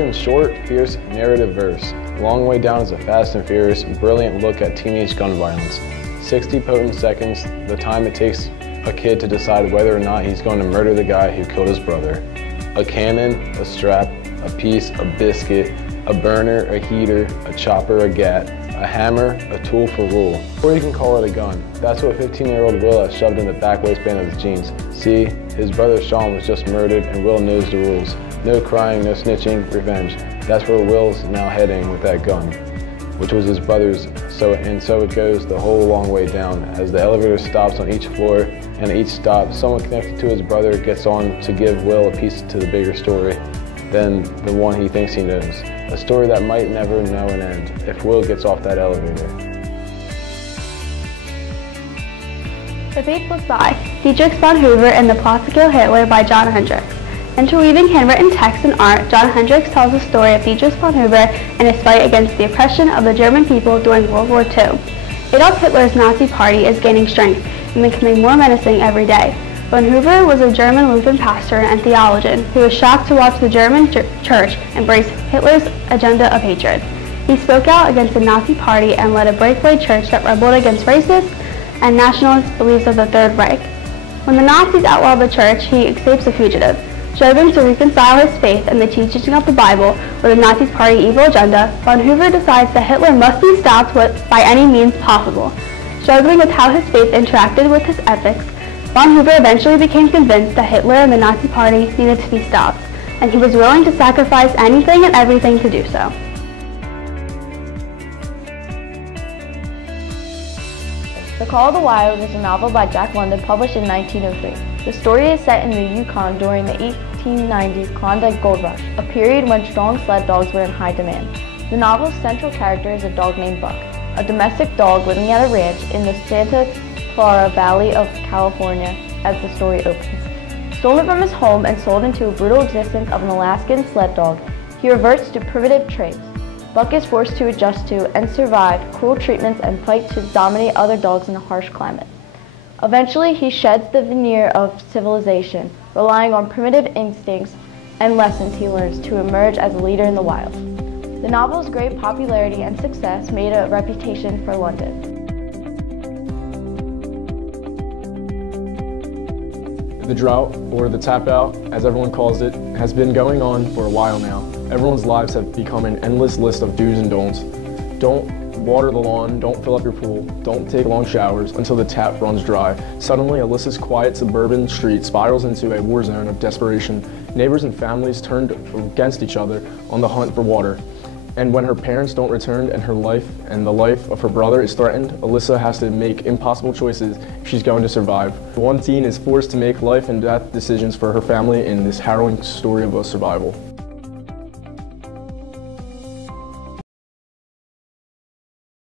in short, fierce narrative verse. Long Way Down is a fast and furious, brilliant look at teenage gun violence. 60 potent seconds, the time it takes a kid to decide whether or not he's going to murder the guy who killed his brother. A cannon, a strap, a piece, a biscuit, a burner, a heater, a chopper, a gat, a hammer, a tool for rule. Or you can call it a gun. That's what 15-year-old Will has shoved in the back waistband of his jeans. See, his brother Sean was just murdered and Will knows the rules. No crying, no snitching, revenge. That's where Will's now heading with that gun, which was his brother's. So it goes the whole long way down. As the elevator stops on each floor, and at each stop, someone connected to his brother gets on to give Will a piece to the bigger story than the one he thinks he knows. A story that might never know an end if Will gets off that elevator. The Faithless by Dietrich Bonhoeffer and the Plot to Kill Hitler by Jon Hendricks. Interweaving handwritten text and art, Jon Hendricks tells the story of Dietrich Bonhoeffer and his fight against the oppression of the German people during World War II. Adolf Hitler's Nazi Party is gaining strength and becoming more menacing every day. Bonhoeffer was a German Lutheran pastor and theologian who was shocked to watch the German church embrace Hitler's agenda of hatred. He spoke out against the Nazi Party and led a breakaway church that rebelled against racist and nationalist beliefs of the Third Reich. When the Nazis outlaw the church, he escapes a fugitive. Struggling to reconcile his faith and the teaching of the Bible with the Nazi Party's evil agenda, Bonhoeffer decides that Hitler must be stopped by any means possible. Struggling with how his faith interacted with his ethics, Bonhoeffer eventually became convinced that Hitler and the Nazi Party needed to be stopped, and he was willing to sacrifice anything and everything to do so. The Call of the Wild is a novel by Jack London published in 1903. The story is set in the Yukon during the 1890s Klondike Gold Rush, a period when strong sled dogs were in high demand. The novel's central character is a dog named Buck, a domestic dog living at a ranch in the Santa Clara Valley of California as the story opens. Stolen from his home and sold into a brutal existence of an Alaskan sled dog, he reverts to primitive traits. Buck is forced to adjust to and survive cruel treatments and fight to dominate other dogs in a harsh climate. Eventually, he sheds the veneer of civilization, relying on primitive instincts and lessons he learns to emerge as a leader in the wild. The novel's great popularity and success made a reputation for London. The drought, or the tap out, as everyone calls it, has been going on for a while now. Everyone's lives have become an endless list of do's and don'ts. Don't water the lawn, don't fill up your pool, don't take long showers until the tap runs dry. Suddenly, Alyssa's quiet suburban street spirals into a war zone of desperation. Neighbors and families turned against each other on the hunt for water. And when her parents don't return and her life and the life of her brother is threatened, Alyssa has to make impossible choices if she's going to survive. One teen is forced to make life and death decisions for her family in this harrowing story of survival.